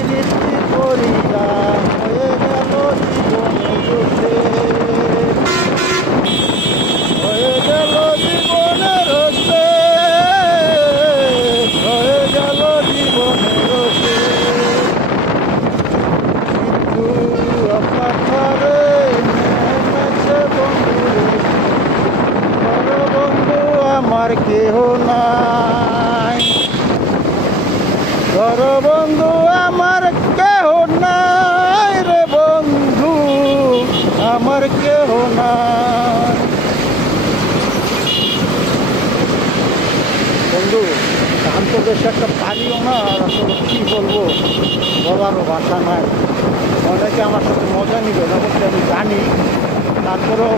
বিলিপ্তি পরিণাম হয়ে গেল জীবন যুদ্ধে কিন্তু অপাথারে নেমেছে বন্ধু বন্ধু কেহ নাই ধর বন্ধু আমার আমার কেহ না। বন্ধু আন্তর্দেশে একটা পানিও না, আর আসলে কী বলব বলারও ভাষা নাই। অনেকে আমার সাথে মজা নিবে না বলতে আমি জানি। তারপরেও